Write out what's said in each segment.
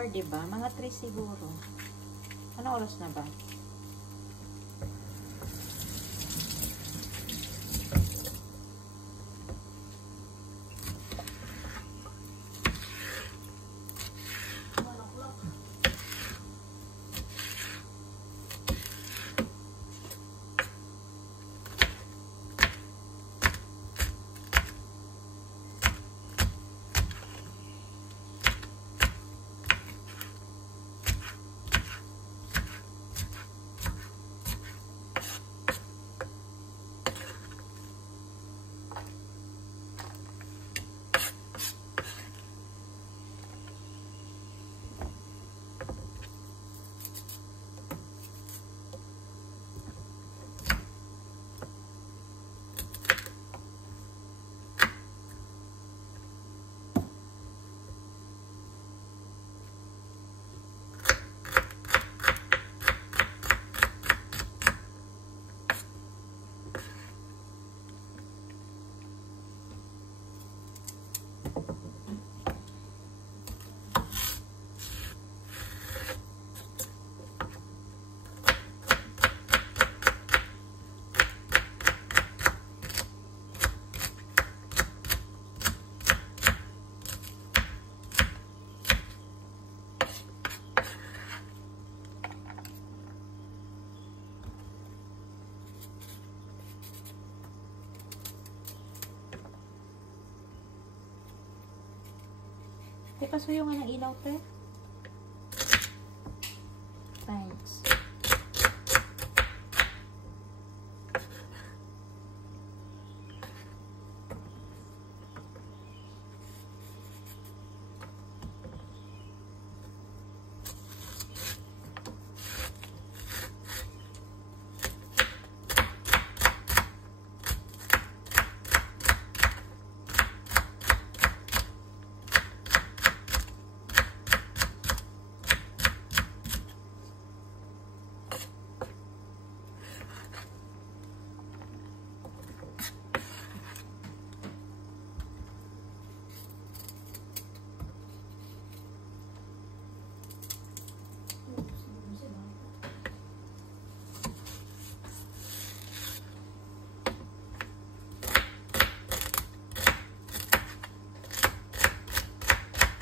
4, diba? Mga 3 siguro. Ano oras na ba? Pasuyo nga ng ilaw, te. Thanks.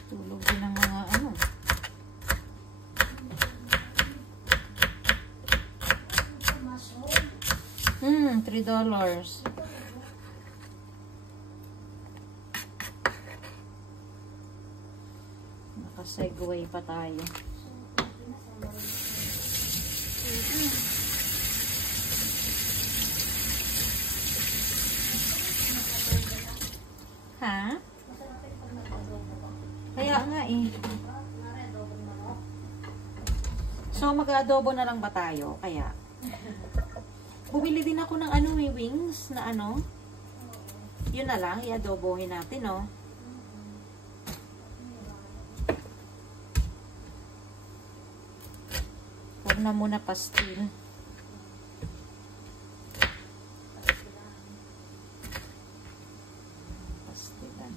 Tulog din ang mga ano. $3. Naka-segway pa tayo. Ha? Kaya nga eh. So, mag-adobo na lang ba tayo? Kaya. Bumili din ako ng ano, may wings na ano. Yun na lang, i-adobohin natin, no? Huwag na muna pastil. Pastilan.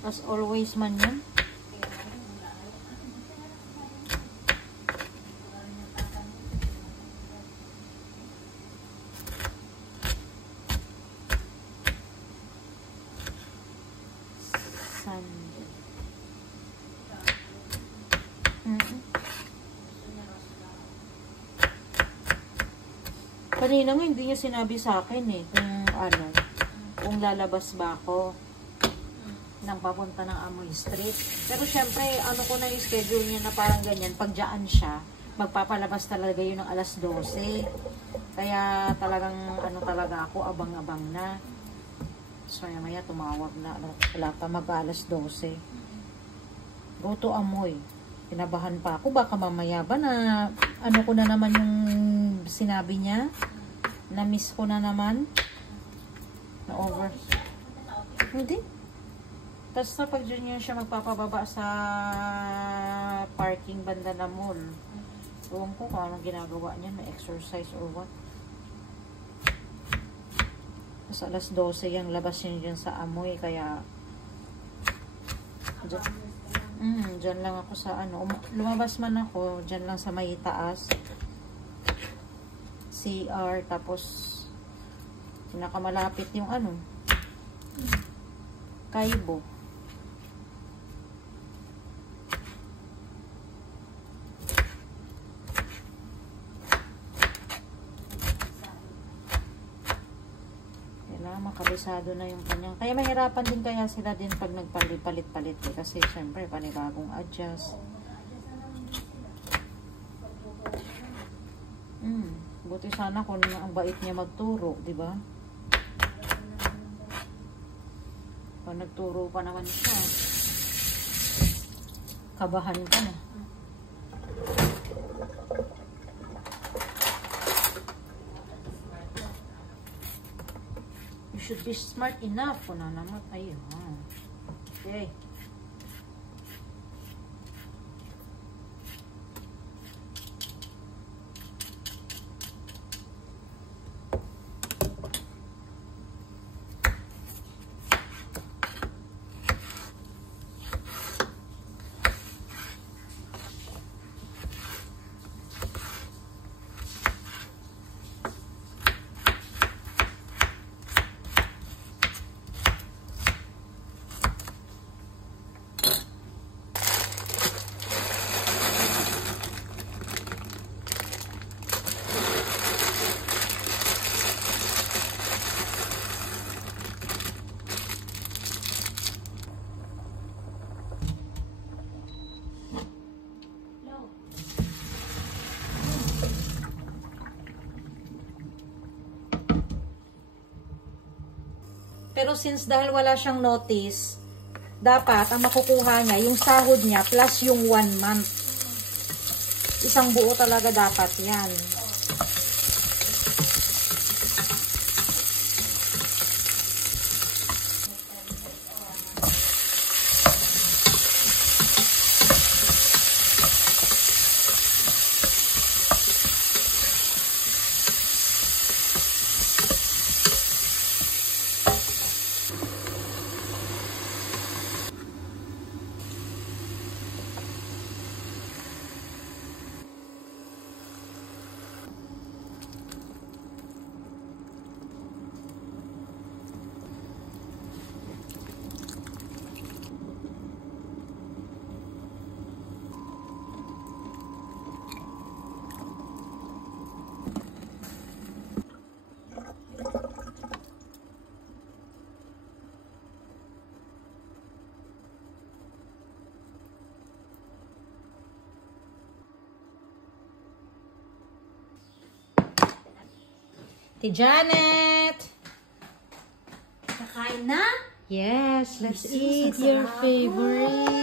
As always man yan. Kanina nga hindi niya sinabi sa akin eh kung ano, kung lalabas ba ako nang papunta ng Amoy Street. Pero syempre, ano ko na yung schedule niya na parang ganyan, pag dyan siya, magpapalabas talaga yun ng alas 12. Kaya talagang ano talaga ako, abang-abang na. So maya tumawag na, wala pa mag-alas 12. Go to amoy. Pinabahan pa ako, baka mamaya ba na ano ko na naman yung sinabi niya, na miss ko na naman, na over. Hindi. Tapos pag dyan siya magpapababa sa parking banda na mall. Ewan ko kung anong ginagawa niya, na exercise or what. Tapos alas 12 yung labas niya dyan sa amoy, kaya dyan lang ako sa ano, lumabas man ako, dyan lang sa may taas. CR, tapos pinakamalapit yung ano, Kaibo. Makabisado na yung kanyang. Kaya mahirapan din kaya sila din pag nagpalit-palit eh. Kasi syempre panibagong adjust. Buti sana kung ang bait niya magturo, di ba? Pag nagturo pa naman siya, kabahan ka na. Should be smart enough. Kung na naman. Ayun. Okay. Pero since dahil wala siyang notice, dapat ang makukuha niya, yung sahod niya plus yung 1 month. Isang buo talaga dapat yan. Ti Janet! Kakain na? Yes, let's Jesus, eat ang your sarap. favorite.